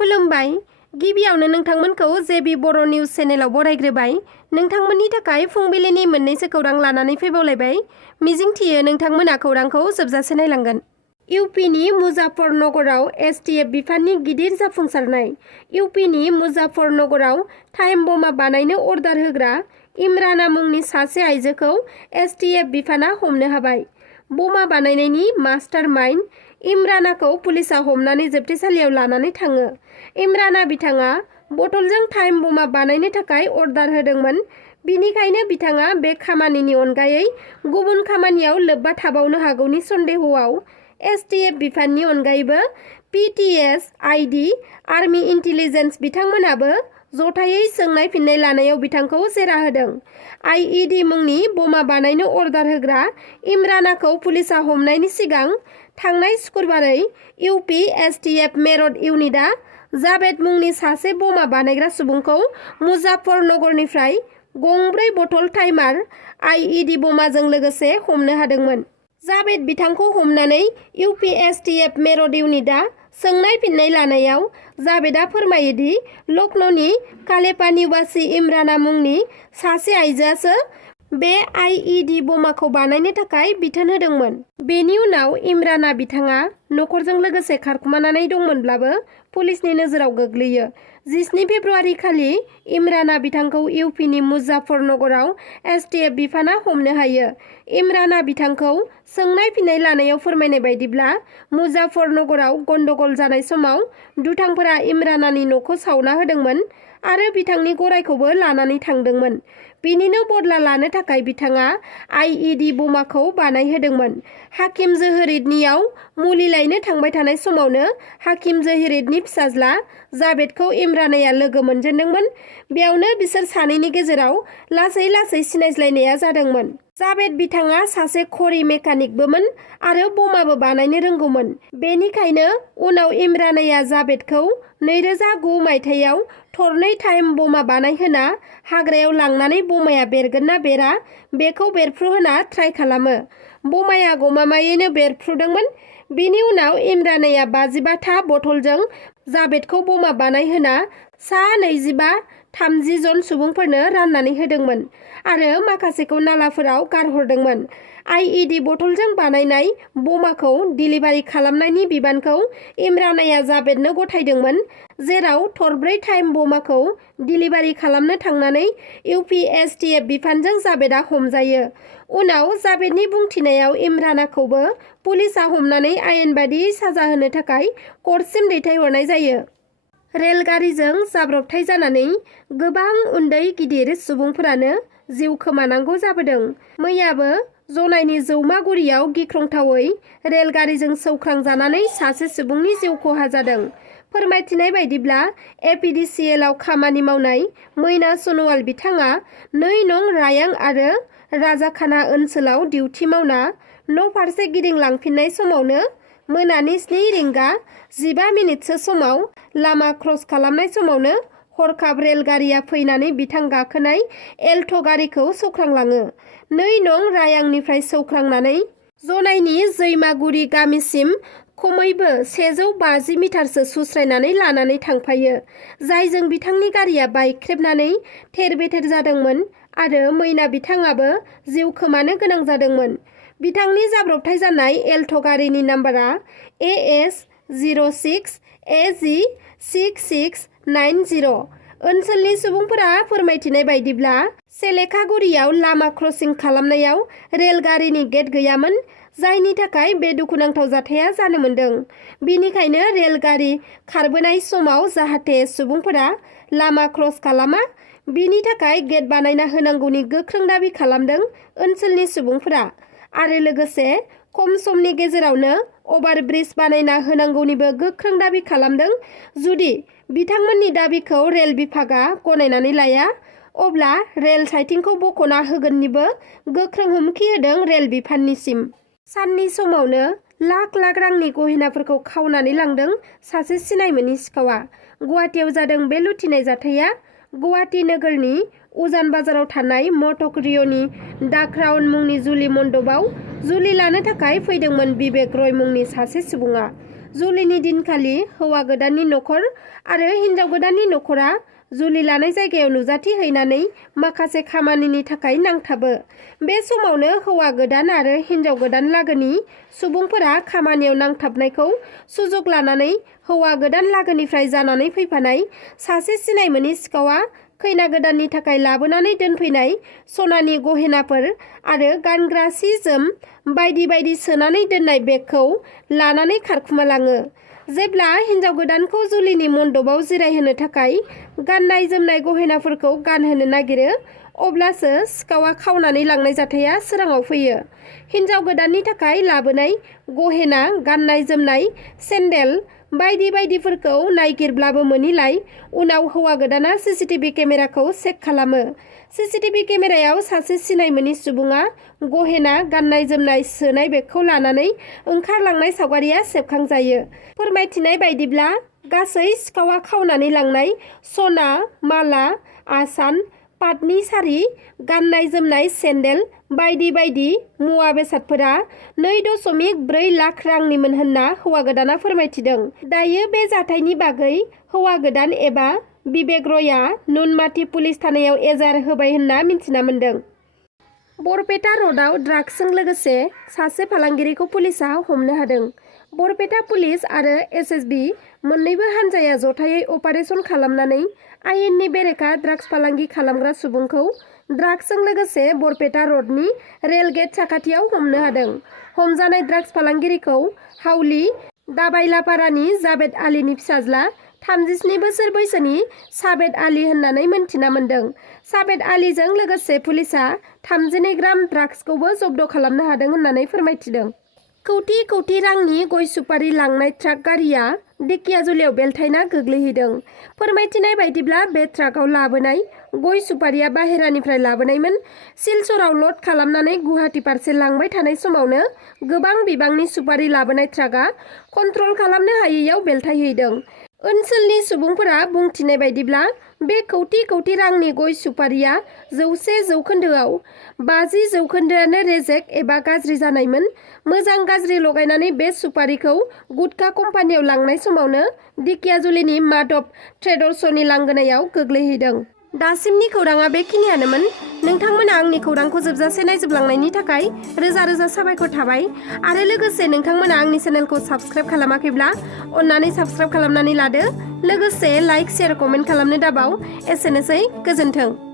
खुलुमबाय। गिबियावनो नोंथांमोनखौ JB Boro news चेनेलाव बरायग्रोबाय। नोंथांमोननि थाखाय फुंबिलिनि मोननैसो खौरां लानानै फैबावलायबाय। मिजिंथियो नोंथांमोना खौरांखौ जोबजासे नायलांगोन। इउपिनि मुजाफ्फरनगराव STF बिफाननि गिदिर जाफुंसारनाय। इउपिनि मुजाफ्फरनगराव टाइम बमा बानायनो अर्डार होग्रा इमराना मुंनि सासे आइजोखौ STF बिफाना हमनो हाबाय। बमा बानायनायनि मास्टार माइन्ड इमरानाखौ पुलिसआ हमनानै जोबथेसालियाव लानानै थाङो। इमराना बिथाङा बटलजों टाइम बमा बानायनो थाखाय अर्डार होदोंमोन। बिनिखायनो बिथाङा बे खामानिनि अनगायै गुबुन खामानियाव लोब्बा थाबावनो हागौनि सन्देहआव STF बिफाननि अनगायैबो PTS, ID, आर्मि इन्टेलिजेन्स बिथांमोनाबो जथायै सोंनाय फिननाय लानायाव बिथांखौ जेरा होदों। IED मुंनि बमा बानायनो अर्डार होग्रा इमरानाखौ पुलिसआ हमनायनि सिगां थांनाय शुक्रबारै इउपि STF मेरठ इउनिटआ जावेद मुंनि सासे बमा बानायग्रा सुबुंखौ मुजाफ्फरनगरनिफ्राय गंब्रै बटल टाइमार IED बमाजों लोगोसे हमनो हादोंमोन। जावेद बिथांखौ हमनानै इउपि STF मेरठ इउनिटआ सोंनाय फिननाय लानायाव जावेदआ फोरमायोदि लखनौनि कालेपा निवासी इमराना मुंनि सासे आइजोआसो बे IED बमाखौ बानायनो थाखाय बिथोन होदोंमोन। बेनि उनाव इमराना बिथाङा नखरजों लोगोसे खारखुमानानै दंमोनब्लाबो पुलिसनि नोजोराव गोग्लैयो। 17 फेब्रुआरि खालि इमराना बिथांखौ इउपिनि मुजाफ्फरनगराव STF बिफाना हमनो हायो। इमराना बिथांखौ सोंनाय फिननाय लानायाव फोरमायनाय बायदिब्ला मुजाफ्फरनगराव गन्डगल जानाय समाव दुथांफोरा इमरानानि न'खौ सावना होदोंमोन आरो बिथांनि गरायखौबो लानानै थांदोंमोन। बिनिनो बदला लानो थाखाय बिथाङा IED बमाखौ बानायहोदोंमोन। हाकिम जोहरीदनियाव मुलि लायनो थांबाय थानाय समावनो हाकिम जोहरीदनि फिसाज्ला जावेदखौ इमरानाया लोगो मोनजेनदोंमोन। बेयावनो बिसोर सानैनि गेजेराव लासै लासै सिनायज्लायनाया जादोंमोन। जावेद बिथाङा सासे खरि मेकानिकबोमोन आरो बमाबो बानायनो रोंगौमोन। बेनिखायनो उनाव इमरानाया जावेदखौ 2009 मायथाइयाव थरनै टाइम बमा बानायहोना हाग्रायाव लांनानै बमाया बेरगोन ना बेरा बेखौ बेरफ्रुहोना ट्राइ खालामो। बमाया गमामायैनो बेरफ्रुदोंमोन। बिनि उनाव इमरानाया 55 था बटलजों जावेदखौ बमा बानायहोना सा 25-30 जन सुबुंफोरनो राननानै होदोंमन आरो माखासेखौ नालाफोराव गारहरदोंमोन। IED बटलजों बानायनाय बमाखौ डिलिभारि खालामनायनि बिबानखौ इमरानाया जावेदनो गथायदोंमोन, जेराव थरब्रै टाइम बमाखौ डिलिभारि खालामनो थांनानै इउपि STF बिफानजों जावेदआ हमजायो। उनाव जावेदनि बुंथिनायाव इमरानाखौबो पुलिसआ हमनानै आयेन बादियै साजा होनो थाखाय कर्टसिम दैथायहरनाय जायो। रेलगारिजों जाब्रबथाय जानानै गोबां उन्दै गिदिर सुबुंफोरानो जिउ खोमानांगौ जाबोदों। मैयाबो जनाइनि जौमागुरियाव गिख्रंथावै रेलगारिजों सौख्रांजानानै सासे सुबुंनि जिउ खहा जादों। फोरमायथिनाय बायदिब्ला APDCL आव खामानि मावनाय मैना सनवाल बिथाङा 2 नं रायांग आरो राजाखाना ओनसोलाव डिउटि मावना न'फारसे गिदिंलांफिननाय समावनो मोनानि 7 रिंगा 15 मिनिटसो समाव लामा क्रस खालामनाय समावनो हरखाब रेलगारिया फैनानै बिथां गाखोनाय एल्ट' गारिखौ सौख्रांलाङो। 2 नं रायांगनिफ्राय सौख्रांनानै जनाइनि जैमागुरि गामिसिम खमैबो 150 मिटारसो सुस्रायनानै लानानै थांफायो, जायजों बिथांनि गारिया बायख्रेबनानै थेर-बेथेर जादोंमोन आरो मैना बिथाङाबो जिउ खोमानो गोनां जादोंमोन। बिथांनि जाब्रबथाय जानाय एल्ट' गारिनि नाम्बारा AS 06 AG 6690। ओनसोलनि सुबुंफोरा फोरमायथिनाय बायदिब्ला सेलेखागुरियाव लामा क्रसिं खालामनायाव रेलगारिनि गेट गैयामोन, जायनि थाखाय बे दुखुनांथाव जाथाया जानो मोन्दों। बिनिखायनो रेलगारि खारबोनाय समाव जाहाथे सुबुंफोरा लामा क्रस खालामा बिनि थाखाय गेट बानायना होनांगौनि गोख्रों दाबि खालामदों ओनसोलनि सुबुंफोरा आरो लोगोसे खम समनि गेजेरावनो अभारब्रिज बानायना होनांगौनिबो गोख्रों दाबि खालामदों। जुदि बिथांमोननि दाबिखौ रेल बिभागआ गनायनानै लाया, अब्ला रेल साइटिंखौ बख'ना होगोननिबो गोख्रों हुमखि होदों रेल बिफाननिसिम। साननि समावनो लाख लाख रांनि गहेनाफोरखौ खावनानै लांदों सासे सिनाय मोनि सिखावआ। गुवाहाटीआव जादों बे लुथिनाय जाथाया। गुवाहाटी नोगोरनि उजान बाजाराव थानाय मटक रिय'नि दा क्राउन मुंनि जुलि मण्डपआव जुलि लानो थाखाय फैदोंमोन बिबेक रय मुंनि सासे सुबुङा। जुलिनि दिनखालि हौवा गोदाननि नखर आरो हिन्जाव गोदाननि नखरा जुलि लानाय जायगायाव नुजाथि हैनानै माखासे खामानिनि थाखाय नांथाबो। बे समावनो हौवा गोदान आरो हिन्जाव गोदान लागोनि सुबुंफोरा खामानियाव नांथाबनायखौ सुजुग लानानै हौवा गोदान लागोनिफ्राय जानानै फैफानाय सासे सिनाय मोनि सिखावा खैना गोदाननि थाखाय लाबोनानै दोनफैनाय सनानि गहेनाफोर आरो गानग्रा सि जोम बायदि बायदि सोनानै दोननाय बेगखौ लानानै खारखुमालाङो। जेब्ला हिन्जाव गोदानखौ जुलिनि मन्दपाव जिरायहोनो थाखाय गाननाय जोमनाय गहेनाफोरखौ गानहोनो नागिरो अब्लासो सिखावा खावनानै लांनाय जाथाया सोराङाव फैयो। हिन्जाव गोदाननि थाखाय लाबोनाय गहेना, गाननाय जोमनाय, सेन्देल बायदि बायदिफोरखौ नायगिरब्लाबो मोनिलाय उनाव हौवा गोदाना सीसीटीवी केमेराखौ चेक खालामो। सीसीटीवी केमेरायाव सासे सिनाय मोनि सुबुङा गहेना, गाननाय जोमनाय सोनाय बेगखौ लानानै ओंखारलांनाय सावगारिया सेबखांजायो। फोरमायथिनाय बायदिब्ला गासै सिखावा खावनानै लांनाय सना, माला, आसान, पाटनि सारि, गाननाय जोमनाय, सेन्देल बायदि बायदि मुवा बेसादफोरा 2.4 लाख रांनिमोन होनना हौवा गोदाना फोरमायथिदों। दायो बे जाथायनि बागै हौवा गोदान एबा बिबेक रयआ नुनमाथि पुलिस थानायाव एजाहार होबाय होनना मिन्थिना मोन्दों। बरपेटा रडआव ड्राग्सजों लोगोसे सासे फालांगिरिखौ पुलिसआ हमनो हादों। बरपेटा पुलिस आरो एसएसबि मोन्नैबो हान्जाया जथायै अपारेसन खालामनानै आयेननि बेरेखा ड्राग्स फालांगि खालामग्रा सुबुंखौ ड्राग्सजों लोगोसे बरपेटा रडनि रेलगेट साखाथियाव हमनो हादों। हमजानाय ड्राग्स फालांगिरिखौ हावली दाबायलापारानि जावेद आलीनि फिसाज्ला 37 बोसोर बैसोनि सावेद आली होननानै मोनथिना मोन्दों। सावेद आलीजों लोगोसे पुलिसआ 32 ग्राम ड्राग्सखौबो जब्द खालामनो हादों होननानै फोरमायथिदों। कौटि कौटि रांनि गय सुपारि लांनाय ट्राक गारिया दिकियाजुलियाव बेलथायना गोग्लैहैदों। फोरमायथिनाय बायदिब्ला बे ट्राकआव लाबोनाय गय सुपारिया बाहेरानिफ्राय लाबोनायमोन। सिलचराव लड खालामनानै गुवाहाटी फारसे लांबाय थानाय समावनो गोबां बिबांनि सुपारि लाबोनाय ट्राकआ कन्ट्रल खालामनो हायैयाव बेलथायहैदों। ओनसोलनि सुबुंफोरा बुंथिनाय बायदिब्ला बे कौटि कौटि रांनि गय सुपारिया 100% 50% रेजेक एबा गाज्रि जानायमोन। मोजां गाज्रि लगायनानै बे सुपारिखौ गुटखा कम्पानियाव लांनाय समावनो दिकियाजुलिनि माधव ट्रेडर्सनि लांगोनायाव गोग्लैहैदों। दासिमनि खौराङा बेखिनियानोमोन। नोंथांमोना आंनि खौरांखौ जोबजासे नायजोबलांनायनि थाखाय रोजा रोजा साबायखर थाबाय आरो लोगोसे नोंथांमोना आंनि चेनेलखौ साबस्क्राइब खालामाखैब्ला अन्नानै साबस्क्राइब खालामनानै लादो। लोगोसे लाइक, शेयार, कमेन्ट खालामनो दाबाव। एसेनोसै, गोजोन्थों।